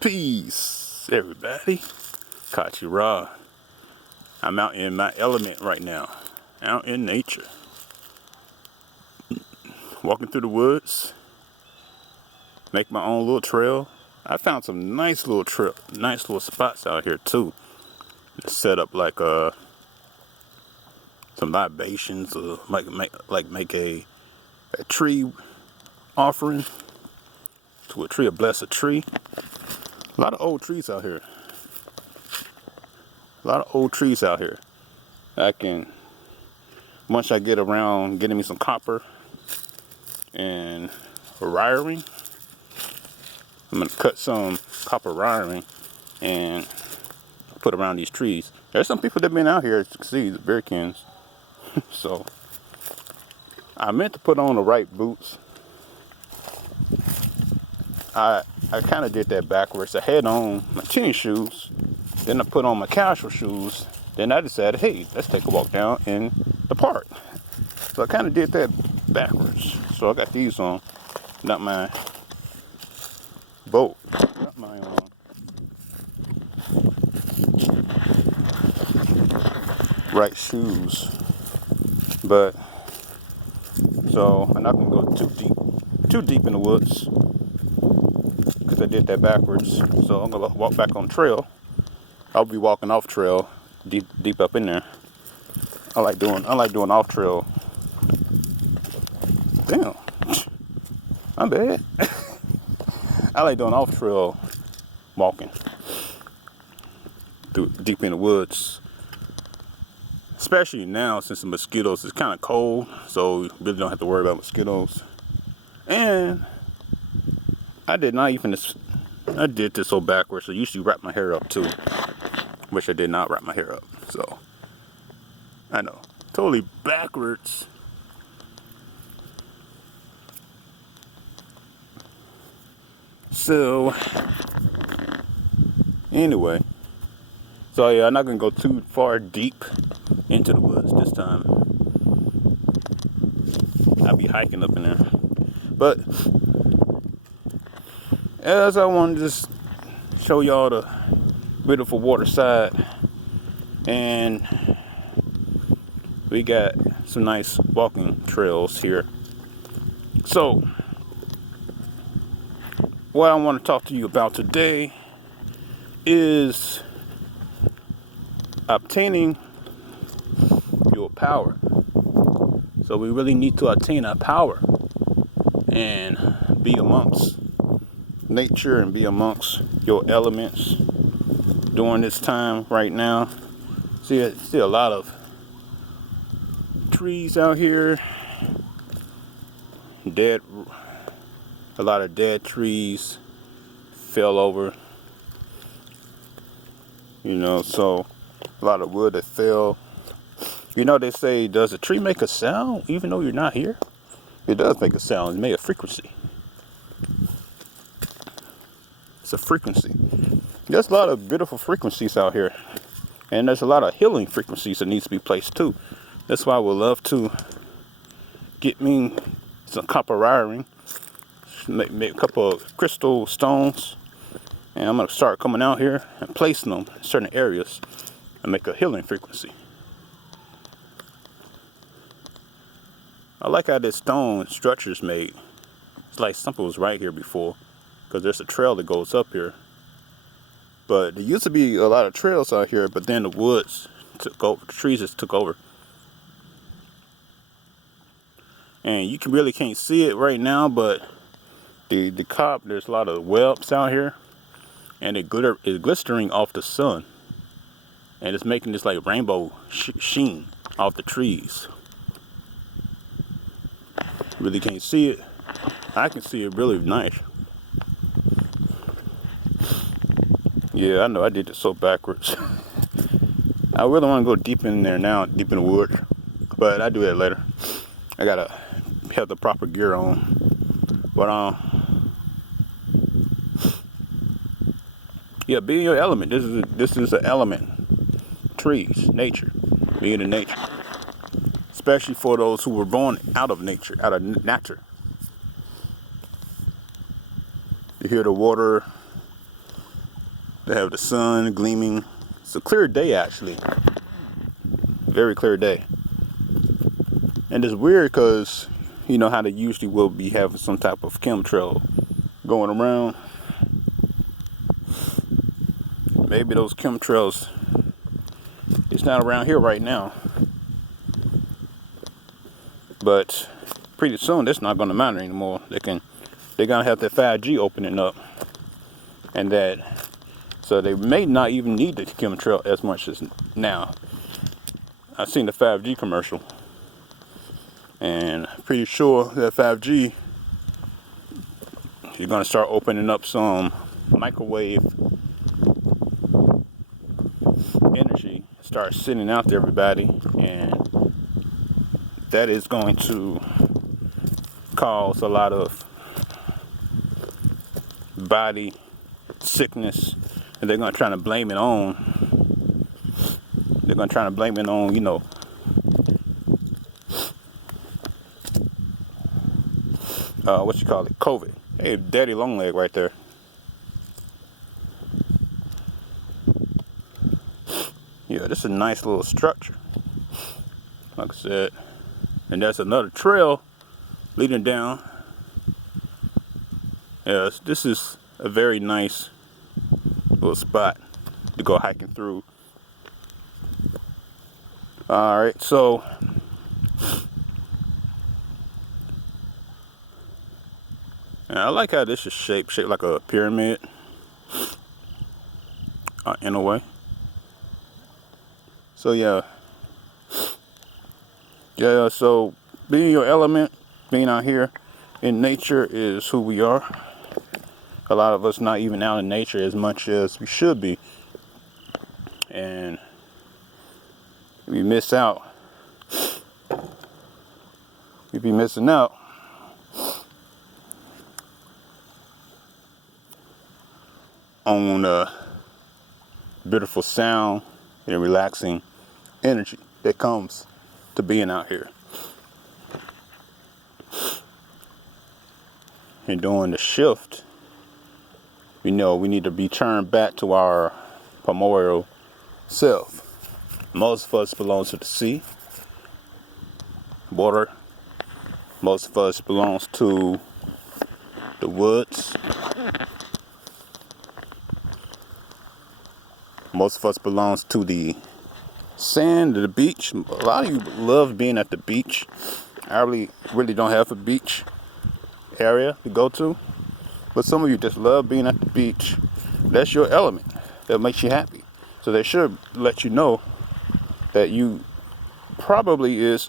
Peace, everybody. Kachi Ra. I'm out in my element right now. Out in nature. Walking through the woods. Make my own little trail. I found some nice little spots out here too. Set up like some libations or make a tree offering to a tree, bless a tree. A lot of old trees out here. Once I get around getting me some copper and wiring, I'm gonna cut some copper wiring and put around these trees. There's some people that been out here, as you can see, the bearkins. So I meant to put on the right boots. I kind of did that backwards. I had on my tennis shoes, then I put on my casual shoes. Then I decided, hey, let's take a walk down in the park. So I kind of did that backwards. So I got these on, not my boat, not my right shoes. But so I'm not gonna go too deep in the woods because I did that backwards. So I'm gonna walk back on trail. I'll be walking off trail, deep up in there. I like doing off trail. Damn, I'm bad. I like doing off trail walking through deep in the woods. Especially now since the mosquitoes, it's kind of cold, so you really don't have to worry about mosquitoes. And I did this so backwards. I usually wrap my hair up too, which I did not wrap my hair up. So I know, totally backwards. So anyway, so yeah, I'm not gonna go too far deep into the woods this time. I'll be hiking up in there. But as I wanted to just show y'all the beautiful water side, and we got some nice walking trails here. So what I want to talk to you about today is obtaining your power. So we really need to attain our power and be amongst nature and be amongst your elements during this time right now. See a lot of trees out here, a lot of dead trees fell over, so a lot of wood that fell. They say, does a tree make a sound even though you're not here? It does make a sound. It made a frequency. It's a frequency. There's a lot of beautiful frequencies out here. And there's a lot of healing frequencies that needs to be placed too. That's why I would love to get me some copper wiring, make a couple of crystal stones, and I'm going to start coming out here and placing them in certain areas and make a healing frequency. I like how this stone structure is made. It's like something was right here before, because there's a trail that goes up here. But there used to be a lot of trails out here, but then the woods took over, the trees just took over. And you really can't see it right now, but the cop, there's a lot of webs out here, and it's glistering off the sun, and it's making this like rainbow sheen off the trees. Really can't see it. I can see it really nice. Yeah, I know I did this so backwards. I really want to go deep in there now, deep in the woods, but I do that later. I gotta have the proper gear on. But yeah, be in your element. This is an element. Trees, nature, being in nature. Especially for those who were born out of nature, out of nature. You hear the water They have the sun gleaming. It's a clear day, actually. Very clear day. And it's weird because you know how they usually will be having some type of chemtrail going around. Maybe those chemtrails, it's not around here right now. But pretty soon that's not going to matter anymore. They're gonna have the 5G opening up, and so they may not even need the chemtrail as much as now. I've seen the 5G commercial, and pretty sure that 5G is going to start opening up some microwave energy, start sending out to everybody, and that is going to cause a lot of body sickness, and they're going to try to blame it on. They're going to try to blame it on, you know, COVID. Hey, Daddy Longleg right there. Yeah, this is a nice little structure, like I said. And that's another trail leading down. Yes, this is a very nice little spot to go hiking through. Alright, so I like how this is shaped like a pyramid in a way. So yeah, so being your element, being out here in nature is who we are. A lot of us not even out in nature as much as we should be, and we miss out. We'd be missing out on beautiful sound and relaxing energy that comes to being out here and doing the shift. We know we need to be turned back to our primordial self. Most of us belong to the sea, water. Most of us belongs to the woods. Most of us belongs to the sand, to the beach. A lot of you love being at the beach. I really don't have a beach area to go to, but some of you just love being at the beach. That's your element. That makes you happy. So they should let you know that you probably you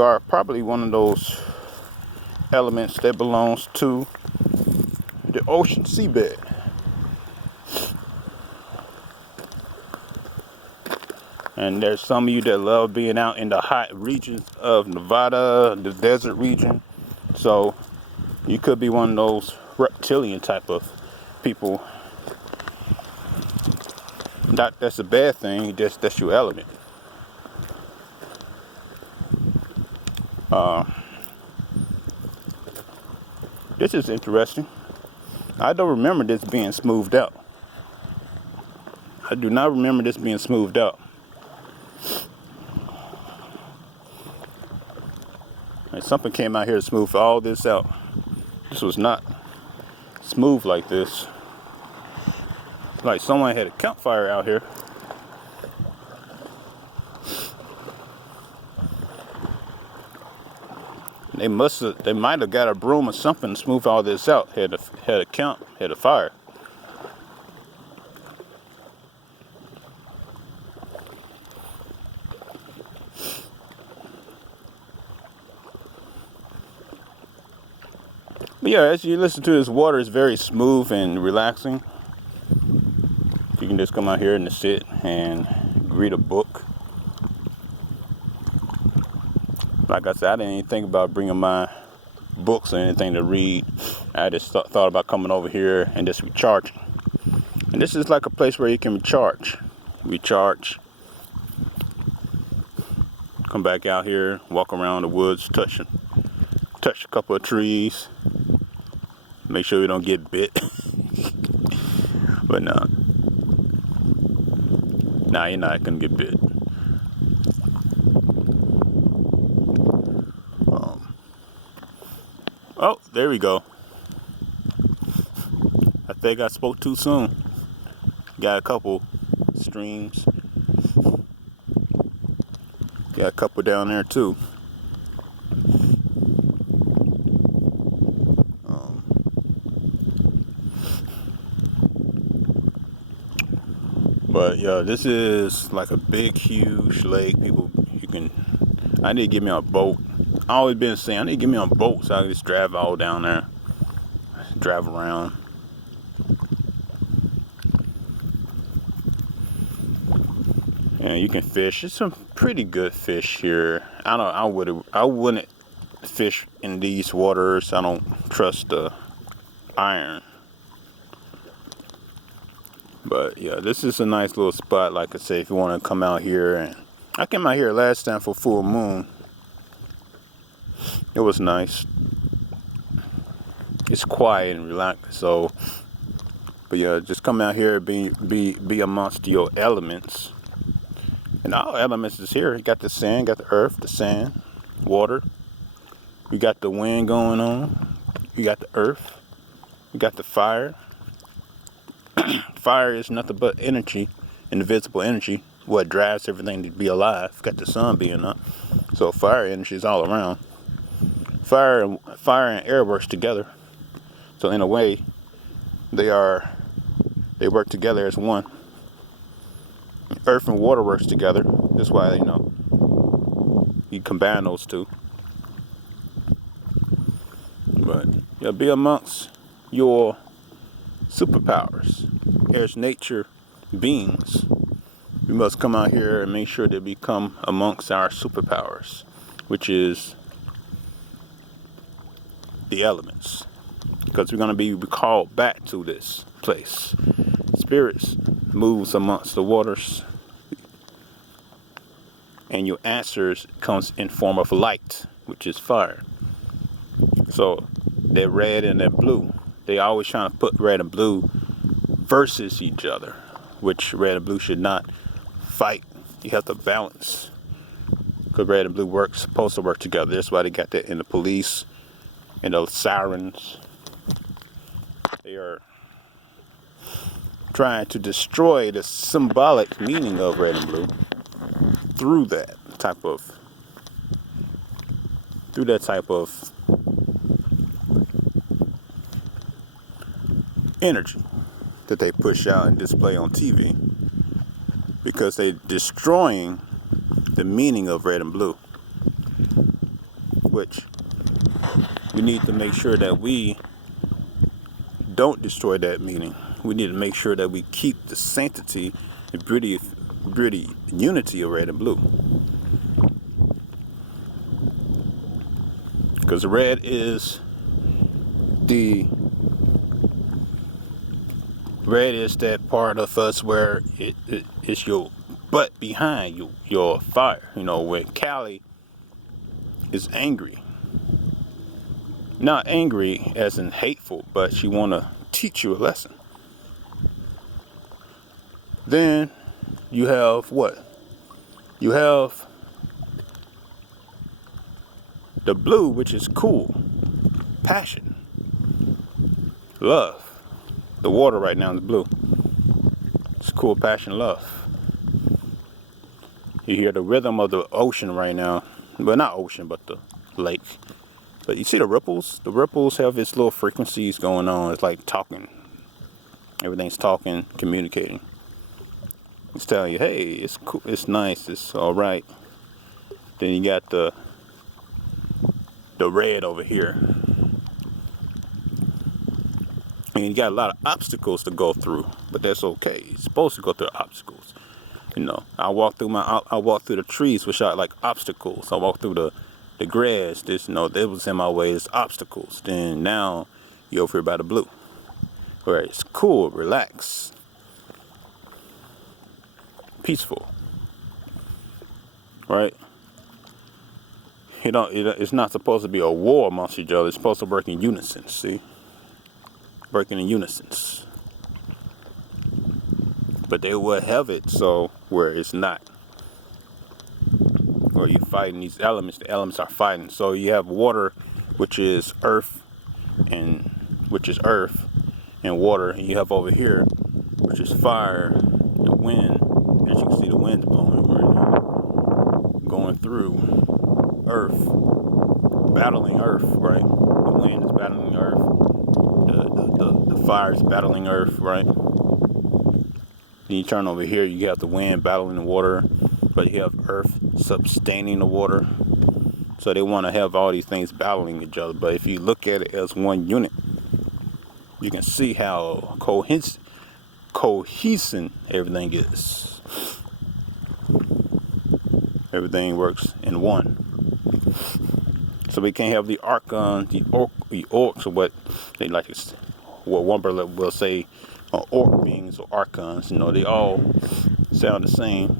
are probably one of those elements that belongs to the ocean seabed. And there's some of you that love being out in the hot regions of Nevada, the desert region. So you could be one of those reptilian type of people. Not that's a bad thing, that's your element. This is interesting. I don't remember this being smoothed out. I do not remember this being smoothed out. And something came out here to smooth all this out. This was not smooth like this. Like someone had a campfire out here. They might have got a broom or something to smooth all this out. Had a fire. But yeah, as you listen to this water, it's very smooth and relaxing. You can just come out here and sit and read a book. Like I said, I didn't even think about bringing my books or anything to read. I just thought about coming over here and just recharging. And this is like a place where you can recharge. Come back out here, walk around the woods, touch a couple of trees. Make sure you don't get bit. But nah, you're not gonna get bit. Oh, there we go. I think I spoke too soon. Got a couple streams. Got a couple down there too. But yeah, this is like a big, huge lake. I need to get me on a boat. I always been saying I need to get me on a boat so I can just drive all down there, drive around. And you can fish. It's some pretty good fish here. I wouldn't fish in these waters. I don't trust the iron. But yeah, this is a nice little spot. Like I say, if you want to come out here, and I came out here last time for full moon. It was nice. It's quiet and relaxed. So, but yeah, just come out here, be amongst your elements. And all elements is here. You got the sand, got the earth, the sand, water. You got the wind going on. You got the earth. You got the fire. Fire is nothing but energy, invisible energy, what drives everything to be alive. Got the sun being up, so fire energy is all around. Fire and air works together. So in a way, they work together as one. Earth and water works together. That's why you combine those two. But yeah, be amongst your superpowers. As nature beings, we must come out here and make sure that we come amongst our superpowers, which is the elements, because we're going to be called back to this place. Spirits moves amongst the waters, and your answers comes in form of light, which is fire. So that red and that blue, they always trying to put red and blue versus each other, which red and blue should not fight. You have to balance, because red and blue supposed to work together. That's why they got that in the police and those sirens. They are trying to destroy the symbolic meaning of red and blue through that type of energy that they push out and display on TV, because they're destroying the meaning of red and blue, which we need to make sure that we don't destroy that meaning. We need to make sure that we keep the sanctity and beauty unity of red and blue. Because red is that part of us where it's your butt behind your fire. When Callie is angry. Not angry as in hateful, but she want to teach you a lesson. Then you have what? You have the blue, which is cool, passion, love. The water right now is blue. It's cool, passion, love. You hear the rhythm of the ocean right now. Well, not ocean, but the lake. But you see the ripples? The ripples have its little frequencies going on. It's like talking. Everything's talking, communicating. It's telling you, hey, it's cool, it's nice, it's all right. Then you got the red over here. And you got a lot of obstacles to go through, but that's okay. You're supposed to go through obstacles. I walk through the trees, which are like obstacles. I walk through the grass. That was in my way. It's obstacles. Then now you're over here by the blue, where it's cool, relaxed, peaceful, right? It's not supposed to be a war amongst each other. It's supposed to work in unison. See, working in unison. but they will have it so where it's not. Or you fighting these elements, the elements are fighting. So you have water, which is earth and water, and you have over here, which is fire, the wind. As you can see, the wind's blowing right now, going through earth, battling earth, right? The wind is battling earth, the fire is battling earth, right? Then you turn over here, you have the wind battling the water, but you have earth sustaining the water. So they want to have all these things battling each other. But if you look at it as one unit, you can see how cohesive everything is. Everything works in one. So we can't have the archons, the orcs, or what they like to, what one brother will say, orc beings or archons. You know, they all sound the same.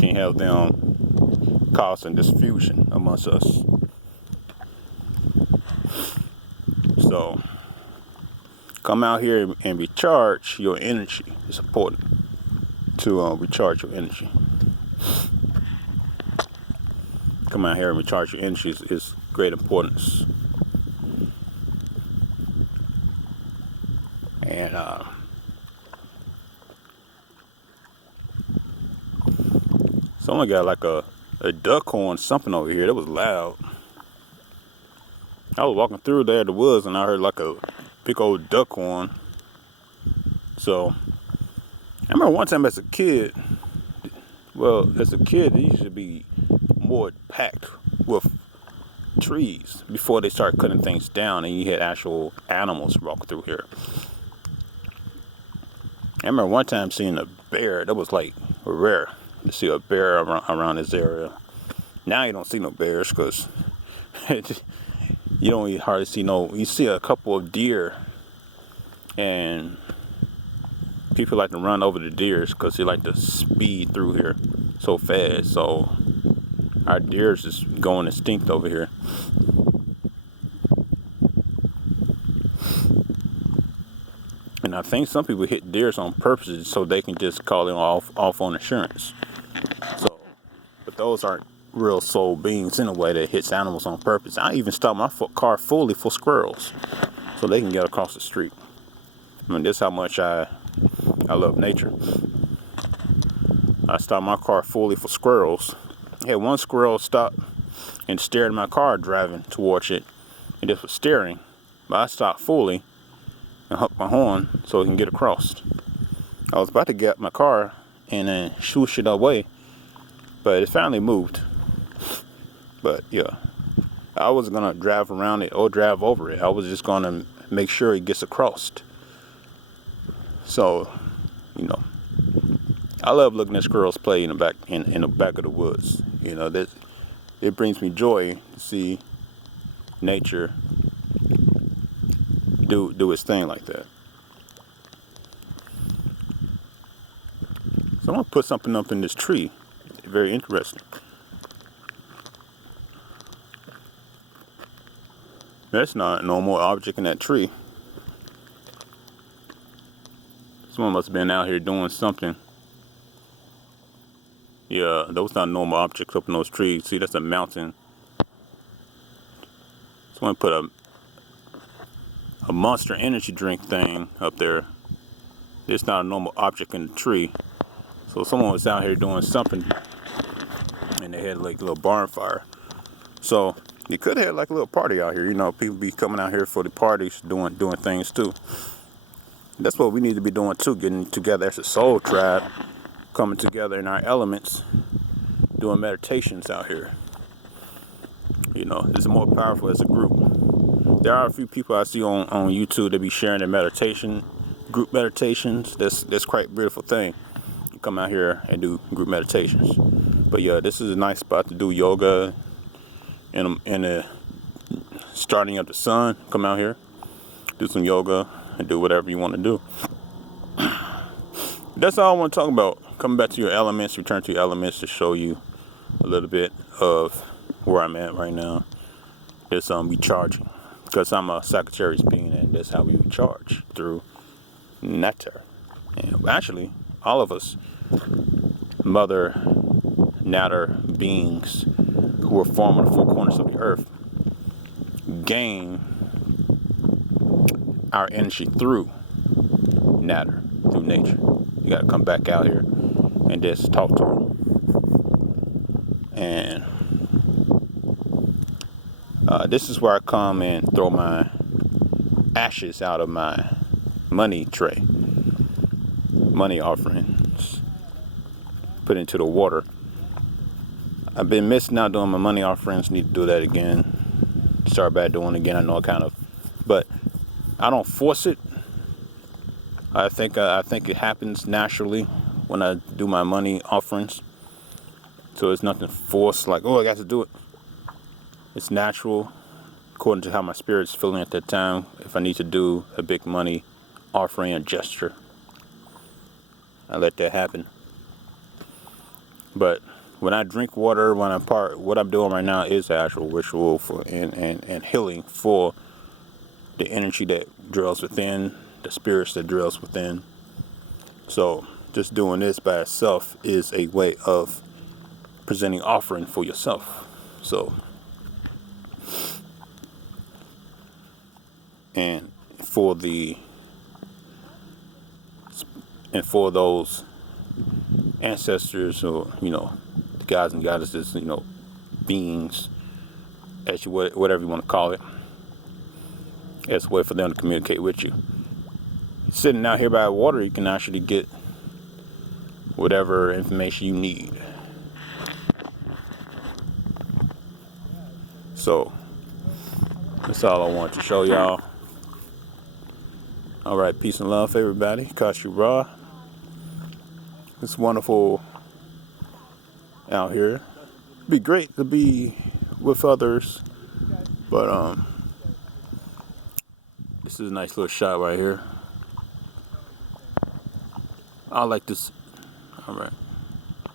Can't have them causing disfusion amongst us. So come out here and recharge your energy. It's important to recharge your energy. Come out here and recharge your energy is great importance. And someone got like a duck horn, something over here that was loud. I was walking through there in the woods and I heard like a big old duck horn. So I remember one time as a kid, it used to be more packed with trees before they started cutting things down and you had actual animals walking through here. I remember one time seeing a bear. That was like rare to see a bear around this area. Now you don't see no bears because you don't hardly see you see a couple of deer, and people like to run over the deers because they like to speed through here so fast. So our deers is going extinct over here. And I think some people hit deers on purpose so they can just call them off on insurance. So, but those aren't real soul beings in a way that hits animals on purpose. I even stop my car fully for squirrels so they can get across the street. I mean, this is how much I love nature. I stopped my car fully for squirrels. I had one squirrel stop and stare at my car driving towards it, and just was staring. But I stopped fully and hooked my horn so it can get across. I was about to get my car and then swoosh it away, but it finally moved. But yeah, I wasn't gonna drive around it or drive over it. I was just gonna make sure it gets across. So, I love looking at squirrels play in the back of the woods. That it brings me joy to see nature do its thing like that. So I'm gonna put something up in this tree. Very interesting. That's not a normal object in that tree. Someone must have been out here doing something. Yeah, those not normal objects up in those trees. See, that's a mountain. Someone put a Monster energy drink thing up there. It's not a normal object in the tree. So someone was out here doing something and they had like a little barn fire. So you could have like a little party out here. People be coming out here for the parties, doing things too. That's what we need to be doing too, getting together as a soul tribe, coming together in our elements, doing meditations out here. It's more powerful as a group. There are a few people I see on YouTube that be sharing their group meditations. That's quite a beautiful thing. You come out here and do group meditations. But yeah, this is a nice spot to do yoga in the starting of the sun. Come out here, do some yoga, and do whatever you want to do. That's all I want to talk about. Coming back to your elements, return to your elements to show you a little bit of where I'm at right now. It's recharging, because I'm a Sagittarius being, and that's how we recharge, through Nature. And actually, all of us, Mother Nature beings who were formed on the four corners of the earth, gain our energy through Nature, through nature. You gotta come back out here and just talk to them. And this is where I come and throw my ashes out of my money tray, money offerings, put into the water. I've been missing out doing my money offerings. Need to do that again. Start back doing it again. I know I kind of, but I don't force it. I think it happens naturally when I do my money offerings. So it's nothing forced, like, oh, I got to do it. It's natural, according to how my spirit's feeling at that time. If I need to do a big money offering, a gesture, I let that happen. But when I drink water, what I'm doing right now is the actual ritual for and healing for the energy that dwells within, the spirits that dwells within. So just doing this by itself is a way of presenting offering for yourself. So, and for those ancestors, or the gods and goddesses, beings, whatever you want to call it, as a way for them to communicate with you. Sitting out here by water, you can actually get whatever information you need. So that's all I want to show y'all. All right, peace and love, everybody. Kashu Ra. It's wonderful out here. It'd be great to be with others, but this is a nice little shot right here. I like this. All right.